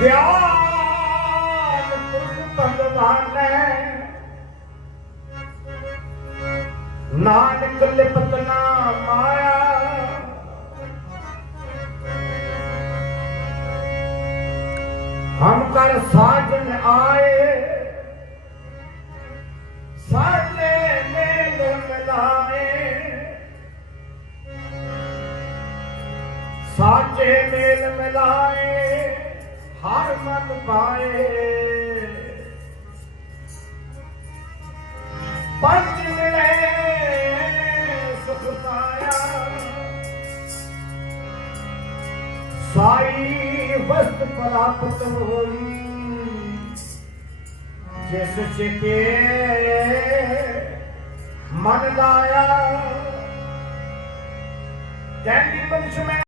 ਗਿਆਨ ਪੁਰਖ ਭਗਵਾਨੈ ਨਾਨਕ ਲਿਪਤ ਮਾਇਆ ਹਮ ਕਰ ਸਾਜਨ ਆਏ ਸਾਜੇ ਮੇਲ ਮਿਲਾਏ ਸਾਚੇ ਮੇਲ ਮਿਲਾਏ ਹਰ ਮਨ ਪਾਏ। ਪੰਜ ਮਿਲੇ, ਸੁਖ ਪਾਇਆ। ਸਾਈ ਵਸਤ ਪ੍ਰਾਪਤ ਹੋਈ। ਜਿਸ ਚਿਕੇ ਮਨ ਲਾਇਆ। ਕਹਿੰਦੀ ਬੰਸ਼ ਮੈਂ